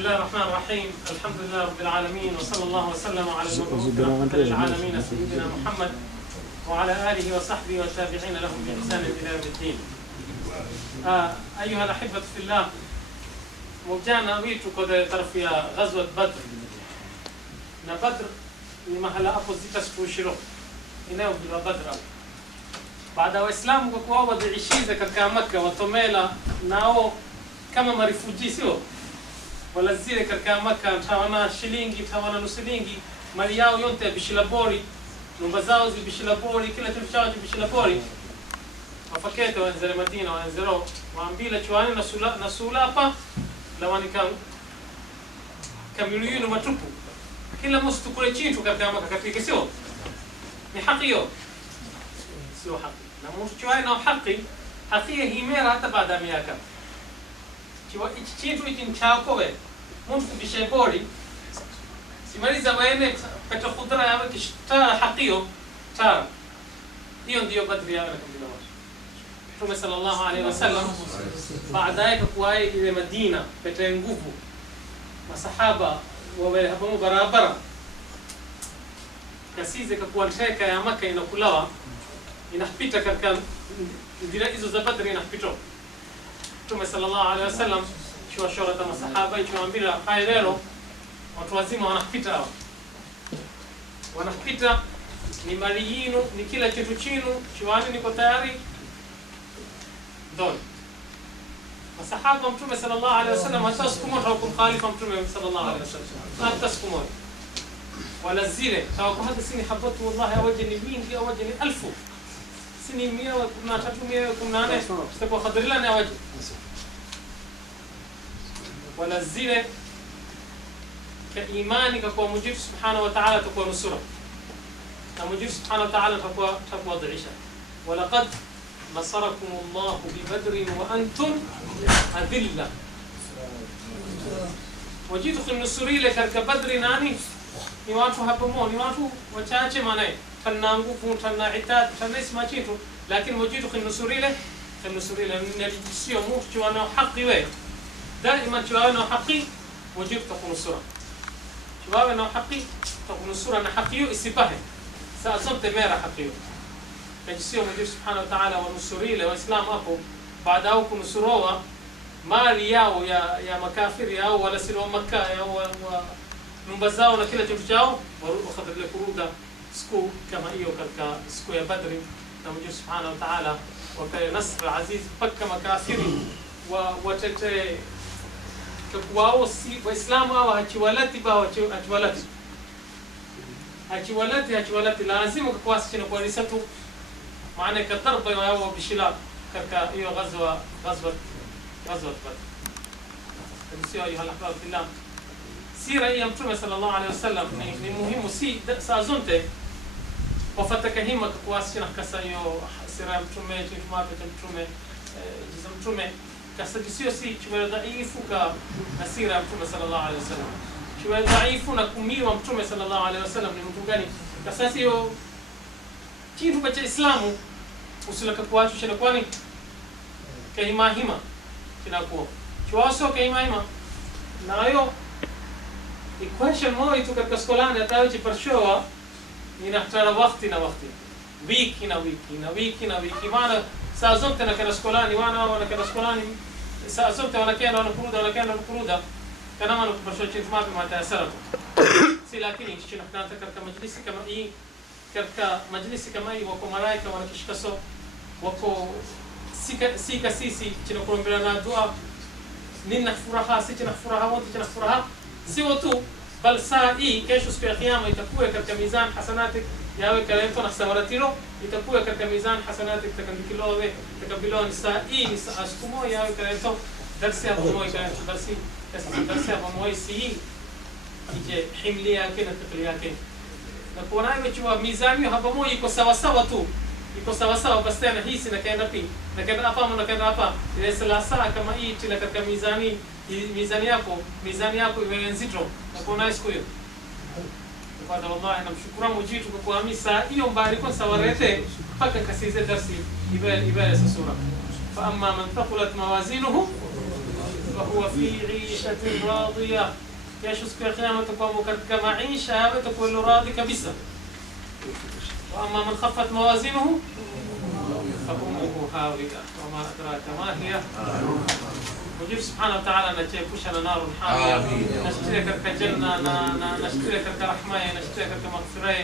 الله الرحمن الرحيم. الحمد لله رب العالمين، وصلى الله وسلم على المبعوث رحمة للعالمين سيدنا محمد وعلى آله وصحبه والتابعين لهم بإحسان إلى يوم الدين. أيها الأحبة في الله، موجانا ويتو كده طرفيا غزوة بدر. بدر لمحلا أبوزيتا سكوشيرو إنه بدر. بعد الإسلام kwa wadhiishiza katika Makka watomela nao kama marifuji sio wala zile katika Makka tawana shilingi tawana nusilingi mali yao yote bishilabori nyumba zao zibishilabori kila kitu chao bishilabori wafakete wanzere Madina wanzero waambila chuani na sula hapa la wanika kamiliyunu matupu kila mtu kule chintu katika Makka katika sio ni haki hiyo sio haki na mtu chuani na haki himera hata baada ya miaka kiwa chintu chako wewe mtu bishebori simaliza waene pata khudra yao kishta haqio tara hiyo ndio badri yao kabila wao Mtume sallallahu alaihi wasallam baadaye kwa ile Madina pata nguvu masahaba wale hapo barabara kasize kwa nteka ya Makka inakulawa inapita katika ndira hizo za Badri inapita Mtume sallallahu alaihi wasallam shora kama masahaba ikiwaambia haya leo watu wazima wanapita ni mali yenu ni kila kitu chenu chiwani niko tayari don masahaba Mtume sallallahu alaihi wasallam atasukumu hukum khalifa Mtume sallallahu alaihi wasallam atasukumu wala zile tawaku hada sini habatu wallahi awajini mingi awajini 1000 sini 113 sitakuwa khadrilani awaji wala zile كإيمانك كقوى مجيب سبحانه وتعالى تقوى نصرة ومجيب سبحانه وتعالى تقوى ضعيشة ولقد نصركم الله ببدر وأنتم أذلة وجيتوا في النصري لك كبدر ناني نواتوا هبمون نواتوا وشاشة ماني تنانقوفون تناعتات تنايس ما جيتوا لكن وجيتوا في النصري لك نجسيو موف جوانا حقي وين دائما جوانا حقي وجيب تكون الصورة شباب أنه حقي تكون الصورة أن حقيه إسباه سأصبت ميرا حقيه كجسيه مجيب سبحانه وتعالى ونصري له وإسلام أبو بعد أوكم نصروه ما رياو يا مكافر يا ولا سلو مكة يا ونبزاو نكلا تفجاو وخذ لك رودا سكو كما إيو كالكا سكو يا بدري نمجيب سبحانه وتعالى وكي نصر عزيز بك مكافري وتتي kwa si waislamu hao hachiwalati lazima kwa sisi kwa risatu maana kadarba yao bishilab kaka hiyo ghazwa badr sio hiyo halaka billah sira ya Mtume sallallahu alaihi wasallam ni muhimu si saa zote wafataka hima kwa sisi na kasa hiyo sira ya Mtume Mtume Mtume kasajisio si chwe dhaifu ka asira Mtume sallallahu alaihi wasallam chwe dhaifu na kumiwa Mtume sallallahu alaihi wasallam ni mtu gani kasasio kitu cha Islamu usilaka kuacha shida kwani kaima kinakuwa chwaso kaima nayo equation moja tu katika skolani ataje pershoa inahtara wakati na wakati wiki maana saa zote na kana skolani wana kana skolani saa zote wanakwenda wanakuruda kana maana kupasha chini mapi matasara si lakini tunataka katika majlisi kama hii katika majlisi kama hii wako malaika wanakishika so wako sika sisi tunakuombea na dua nina furaha sisi tuna furaha wote tuna furaha sio tu bal saa hii kesho siku ya kiyama itakuwa katika mizan hasanatik yawe kalento na sawaratiro itakuwa katika mizan hasanatik takandikilowe takabilon saa hii ni saa sumo yawe kalento darsi hapo moja kalento darsi hapo moja si ije himli yake na takli yake na kuona imechua mizani hapo moja iko sawa sawa tu iko sawa sawa basi tena hii sina kaenda pi na kaenda hapa ile saa kama hii tila katika mizani yako iwe nzito na kuona siku hiyo kwa wallahi namshukuru mujitu kwa kuhamisa hiyo mbali kwa sawarete mpaka kasize darsi ibaya sura fa amma man thaqulat mawazinuhu فهو في عيشة راضية. kesho siku ya kiyama tutakuwa katika maisha yao itakuwa radhi kabisa. Wa amma man khaffat mawazinuhu fa ummuhu hawiya wa ma adraka ma hiya. Mujib subhanahu wa ta'ala anajiepusha na naru hamiya, nashtiria katika janna na nashtiria katika rahma, nashtiria katika maghfira,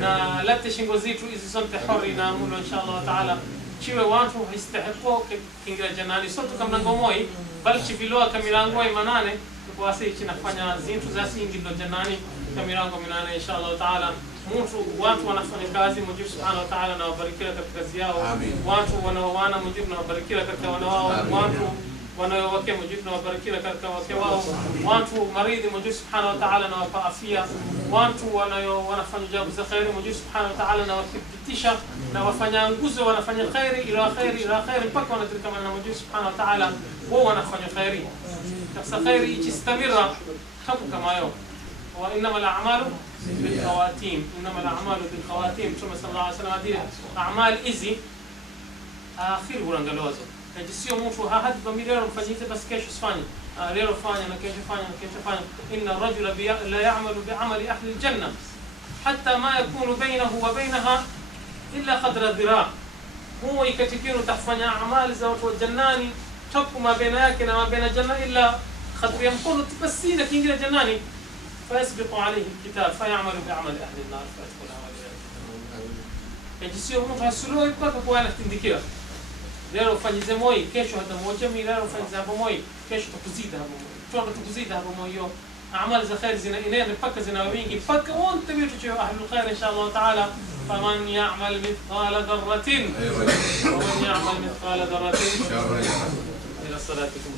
na lati shingo zetu hizi zote hori na mulo inshallah ta'ala chiwe watu histahiqo kingira jannani sote kama ngomoi bali chiviloa kamilango imanane kwa sisi tunafanya zintu za singi ndo jannani kamilango minane inshallah ta'ala. Mtu watu wanafanya kazi Mujib subhanahu wa ta'ala na wabarikia katika kazi yao, watu wanaoana Mujib na wabarikia katika wanawao, watu wanawake Mujib na wabarikia katika wake wao, watu maridhi Mujib subhanahu wa ta'ala na wapa afya, watu wanafanya jambo za khairi Mujib subhanahu wa ta'ala na wakithibitisha na wafanya nguzo wanafanya khairi ila khairi mpaka wanatirikana na Mujib subhanahu wa ta'ala wao wanafanya khairi. Sasa khairi ikistamira kama yao wa inma al-a'malu bil khawatim, inma al-a'malu bil khawatim. Mtume sallallahu alayhi wasallam adia a'mal hizi akhir urangalozo sio mtu hahadi bamilero mfanyite basi kesho sifanye leo fanya na kesho fanya na kesho fanya. Inna rajula la ya'malu bi'amali ahli al-janna hatta ma yakunu bainahu wa bainaha illa qadra dhira. Huwa ikatikiru tafanya amali za watu wa jannani toku mabena yake na mabena janna illa qadra ya mkono tupasina kiingia jannani fayasbiqu alayhi al-kitab fayamalu bi'amali ahli an-nar fayadkhulu alayhi. Sio mtu hasuluhi mpaka kwa anatindikia leo fanyize moi kesho hata moja mimi leo fanyize hapo moi kesho tukuzida hapo moi tukuzida hapo moi. Amali za khair zinaenea mpaka zina wingi mpaka wote wetu cha ahlul khair inshallah ta'ala. Faman ya'mal mithqala dharratin wa man ya'mal mithqala dharratin ila salatikum.